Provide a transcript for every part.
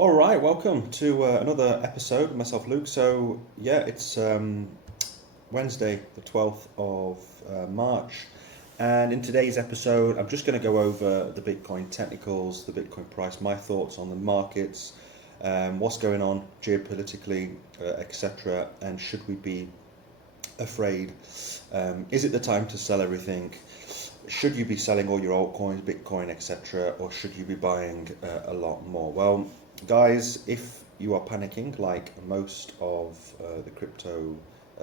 All right, welcome to another episode with myself, Luke. So, yeah, it's Wednesday, the 12th of March. And in today's episode, I'm just going to go over the Bitcoin technicals, the Bitcoin price, my thoughts on the markets, what's going on geopolitically, etc. And should we be afraid? Is it the time to sell everything? Should you be selling all your altcoins, Bitcoin, etc., or should you be buying a lot more? Well, guys, if you are panicking like most of the crypto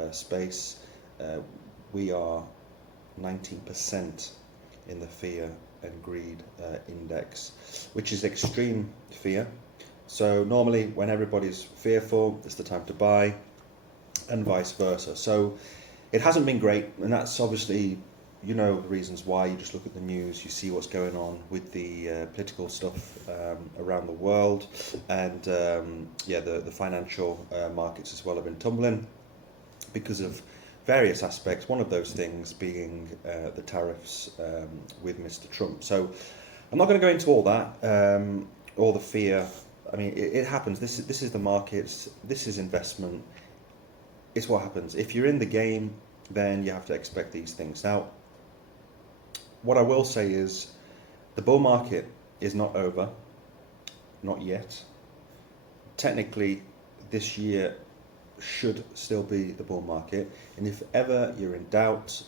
space, uh, we are 19% in the fear and greed index, which is extreme fear. So normally when everybody's fearful, it's the time to buy, and vice versa. So it hasn't been great, and that's obviously, you know, the reasons why. You just look at the news, you see what's going on with the political stuff around the world, and yeah, the financial markets as well have been tumbling because of various aspects. One of those things being the tariffs with Mr. Trump. So I'm not going to go into all that, all the fear. I mean, it happens. This is the markets. This is investment. It's what happens. If you're in the game, then you have to expect these things. Now, what I will say is the bull market is not over, not yet. Technically, this year should still be the bull market. And if ever you're in doubt,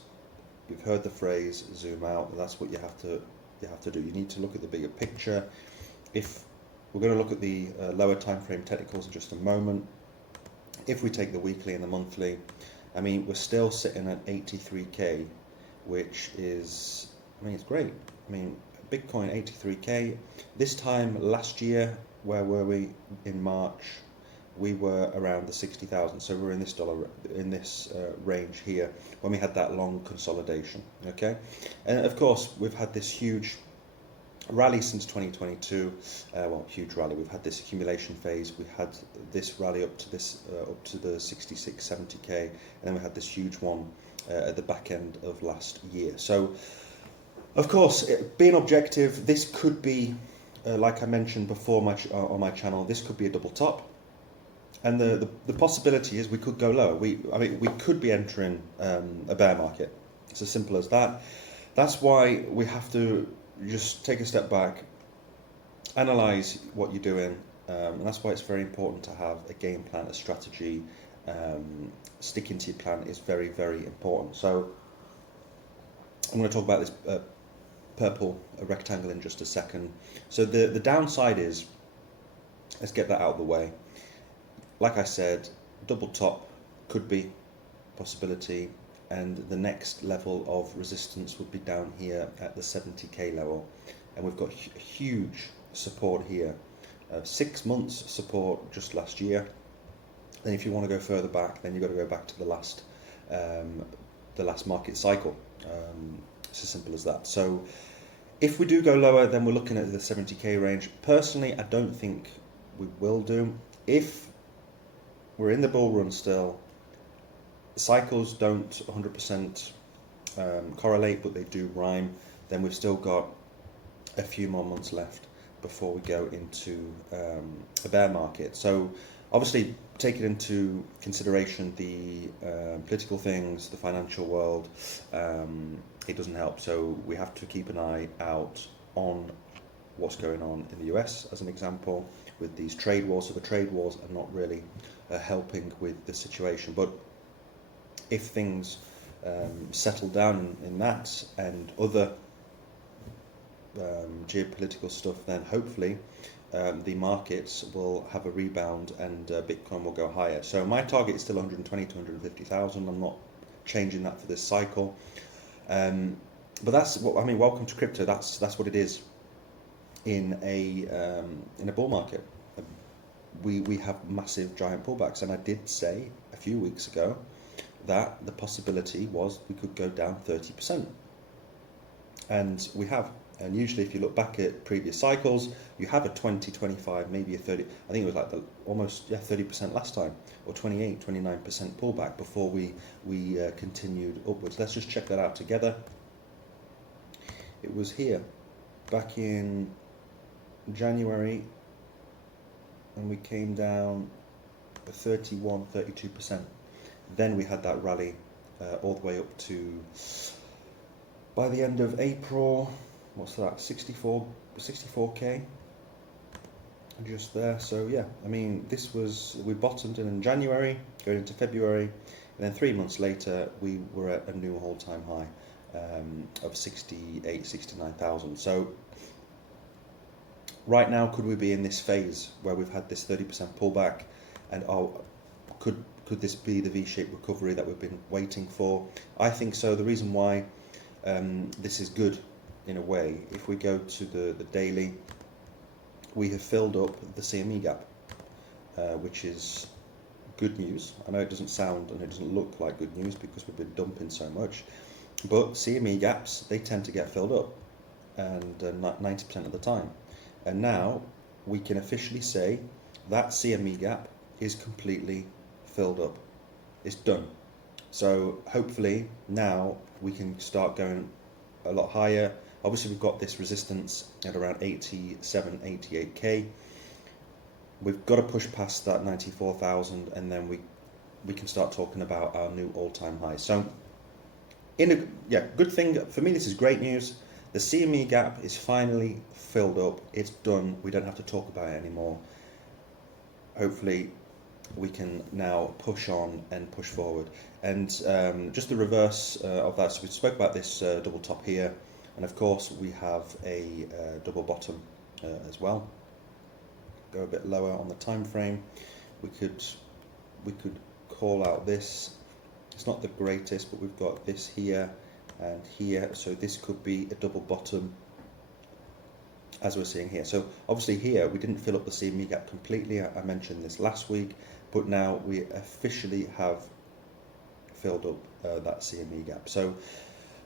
you've heard the phrase zoom out. That's what you have to do. You need to look at the bigger picture. If we're going to look at the lower time frame technicals in just a moment, if we take the weekly and the monthly, I mean, we're still sitting at 83k, which is, I mean, it's great. I mean, Bitcoin 83k. This time last year, where were we in March? We were around the 60,000. So we're in this range here when we had that long consolidation. Okay, and of course we've had this huge rally since 2022. Well, huge rally. We've had this accumulation phase. We had this rally up to the 66, 70k, and then we had this huge one at the back end of last year. So, of course, being objective, this could be, like I mentioned before, on my channel, this could be a double top, and the possibility is we could go lower. We could be entering a bear market. It's as simple as that. That's why we have to just take a step back, analyze what you're doing, and that's why it's very important to have a game plan, a strategy. Sticking to your plan is very, very important. So I'm going to talk about this purple rectangle in just a second. So the downside is, let's get that out of the way. Like I said, double top could be possibility, and the next level of resistance would be down here at the 70k level, and we've got huge support here, 6 months support just last year. Then if you want to go further back, then you've got to go back to the last market cycle. It's as simple as that. So if we do go lower, then we're looking at the 70k range. Personally, I don't think we will do. If we're in the bull run still, cycles don't 100% correlate, but they do rhyme, then we've still got a few more months left before we go into a bear market. So obviously taking into consideration the political things, the financial world, it doesn't help. So we have to keep an eye out on what's going on in the US, as an example, with these trade wars. So the trade wars are not really helping with the situation, but if things settle down in that and other geopolitical stuff, then hopefully the markets will have a rebound and Bitcoin will go higher. So my target is still 120 to 150,000. I'm not changing that for this cycle. But that's what I mean. Welcome to crypto. That's what it is in a bull market. We have massive giant pullbacks, and I did say a few weeks ago that the possibility was we could go down 30%, and we have. And usually if you look back at previous cycles, you have a 20, 25, maybe a 30, I think it was like almost 30% last time, or 28, 29% pullback before we continued upwards. Let's just check that out together. It was here back in January and we came down 31, 32%. Then we had that rally all the way up to, by the end of April, what's that, 64k, just there. So yeah, I mean, we bottomed in January, going into February, and then 3 months later we were at a new all-time high of 69,000. So right now, could we be in this phase where we've had this 30% pullback, and could this be the V-shaped recovery that we've been waiting for? I think so. The reason why this is good in a way, if we go to the daily, we have filled up the CME gap, which is good news. I know it doesn't sound and it doesn't look like good news because we've been dumping so much, but CME gaps, they tend to get filled up, and 90% of the time. And now we can officially say that CME gap is completely filled up. It's done. So hopefully now we can start going a lot higher. Obviously we've got this resistance at around 87, 88k. We've got to push past that 94,000, and then we can start talking about our new all-time high. So good thing for me, this is great news. The CME gap is finally filled up. It's done. We don't have to talk about it anymore. Hopefully we can now push on and push forward. And just the reverse of that, so we spoke about this double top here, and of course we have a double bottom as well. Go a bit lower on the time frame. We could call out this. It's not the greatest, but we've got this here and here, so this could be a double bottom as we're seeing here. So obviously here we didn't fill up the CME gap completely. I mentioned this last week, but now we officially have filled up that CME gap. So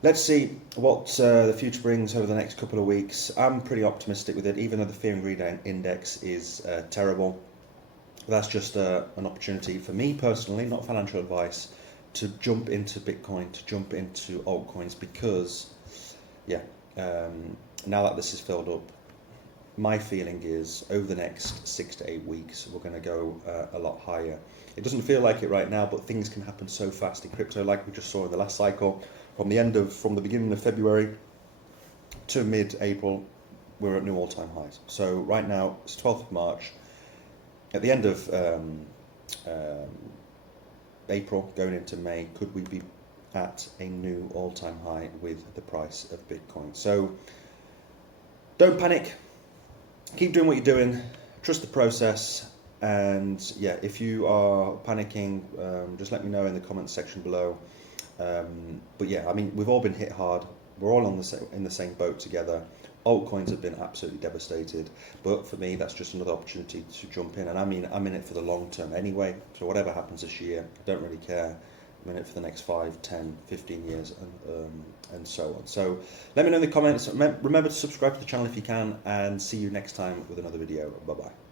let's see what the future brings over the next couple of weeks. I'm pretty optimistic with it, even though the Fear and Greed Index is terrible. That's just an opportunity for me personally, not financial advice, to jump into Bitcoin, to jump into altcoins, because now that this is filled up, my feeling is over the next 6 to 8 weeks we're going to go a lot higher. It doesn't feel like it right now, but things can happen so fast in crypto, like we just saw in the last cycle. From the beginning of February to mid-April, we're at new all-time highs. So right now it's 12th of March. At the end of April, going into May, could we be at a new all-time high with the price of Bitcoin? So don't panic. Keep doing what you're doing. Trust the process. And yeah, if you are panicking, just let me know in the comments section below. But yeah, I mean, we've all been hit hard. We're all in the same boat together. Altcoins have been absolutely devastated, but for me, that's just another opportunity to jump in. And I mean, I'm in it for the long term anyway. So whatever happens this year, I don't really care. I'm in it for the next 5, 10, 15 years, and so on. So let me know in the comments. Remember to subscribe to the channel if you can, and see you next time with another video. Bye bye.